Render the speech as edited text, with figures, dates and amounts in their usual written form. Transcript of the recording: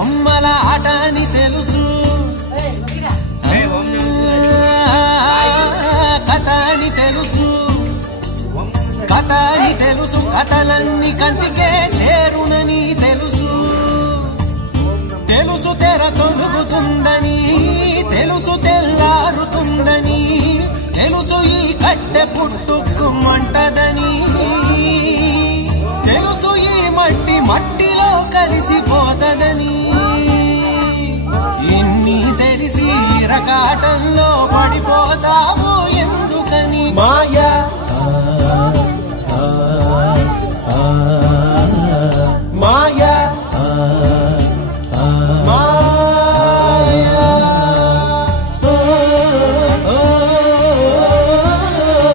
బొమ్మల ఆట అని తెలుసు, కథ అని తెలుసు, కథ అని తెలుసు, కథలన్నీ కంచికే చేరునని తెలుసు, తెలుసు తెర తొలుగుతుందని, తెలుసు తెల్లారుతుందని, తెలుసు ఈ కట్టె పుట్టుకుమంటదని, తెలుసు ఈ మట్టి మట్టిలో కలిసిపోతదని, ఇన్ని తెలిసి రకాటంలో పడిపోతావు ఎందుకని? మాయ